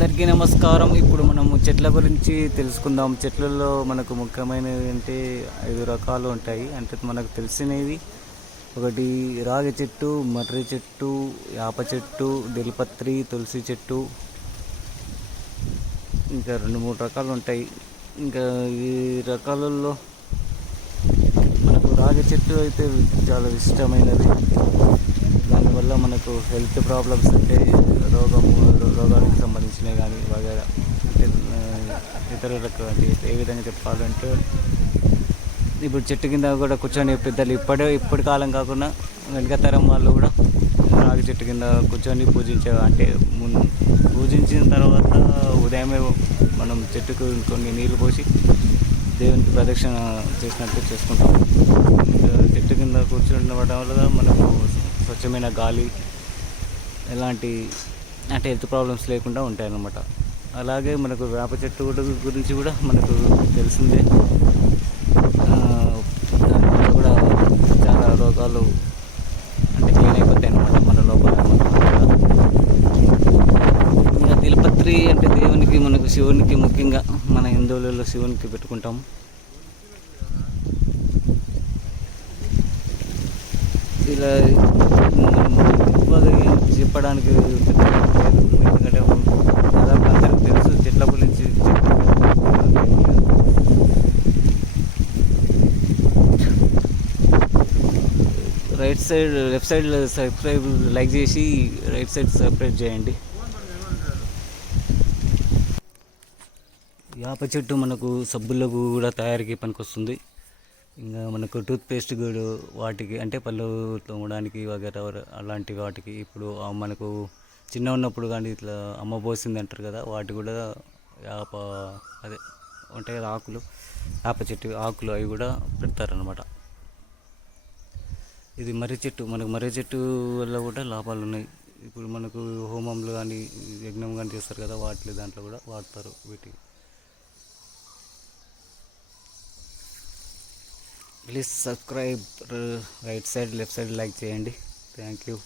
అందరికీ నమస్కారం. ఇప్పుడు మనము చెట్ల గురించి తెలుసుకుందాం. చెట్లలో మనకు ముఖ్యమైనవి అంటే 5 రకాలు ఉంటాయి. అంటే మనకు తెలిసినవి ఒకటి రాగి చెట్టు, మర్రి చెట్టు, యాప చెట్టు, దిల్పత్రి, తులసి చెట్టు, ఇంకా 2-3 రకాలు ఉంటాయి. ఇంకా ఈ రకాలలో మనకు రాగి చెట్టు అయితే చాలా ఇష్టమైనది. దానివల్ల మనకు హెల్త్ ప్రాబ్లమ్స్ అంటే రోగానికి సంబంధించినవి కానీ వగేరా అంటే ఇతరులకు అంటే ఏ విధంగా చెప్పాలంటే ఇప్పుడు చెట్టు కింద కూడా కూర్చొని పెద్దలు ఇప్పటి కాలం కాకుండా వెనక తరం వాళ్ళు కూడా రాగి చెట్టు కింద కూర్చొని అంటే పూజించిన తర్వాత ఉదయమే మనం చెట్టుకు కొన్ని నీళ్లు పోసి దేవునికి ప్రదక్షిణ చేసినట్టు చేసుకుంటాం. చెట్టు కింద కూర్చుండడం వల్ల మనకు స్వచ్ఛమైన గాలి, ఎలాంటి అంటే హెల్త్ ప్రాబ్లమ్స్ లేకుండా ఉంటాయన్నమాట. అలాగే మనకు వేప చెట్టు గురించి కూడా మనకు తెలిసిందే. దానివల్ల కూడా చాలా రోగాలు అంటే క్లీన్ అయిపోతాయి అన్నమాట మన లోపల. ఇంకా తిరుపతి అంటే దేవునికి మనకు శివునికి ముఖ్యంగా మన హిందువులలో శివునికి పెట్టుకుంటాం. ఇలా చెప్పడానికి ఎందుకంటే దాదాపు అందరికీ తెలుసు చెట్ల గురించి. లెఫ్ట్ సైడ్ సబ్స్క్రైబ్ లైక్ చేసి రైట్ సైడ్ సబ్స్క్రైబ్ చేయండి. వేప చెట్టు మనకు సబ్బులకు కూడా తయారీకి పనికొస్తుంది. ఇంకా మనకు టూత్పేస్ట్ కూడా వాటికి అంటే పళ్ళు తోమడానికి వగేరా అలాంటి వాటికి ఇప్పుడు మనకు చిన్న ఉన్నప్పుడు కానీ ఇట్లా అమ్మ పోసింది అంటారు కదా, వాటి కూడా వేప అదే ఉంటాయి కదా ఆకులు, వేప చెట్టు ఆకులు అవి కూడా పెడతారనమాట. ఇది మర్రి చెట్టు. మనకు మర్రి చెట్టు వల్ల కూడా లాభాలు ఉన్నాయి. ఇప్పుడు మనకు హోమంలో కానీ యజ్ఞం కానీ చేస్తారు కదా, దాంట్లో కూడా వాడతారు వీటికి. Please subscribe, right side left side like చేయండి. Thank you.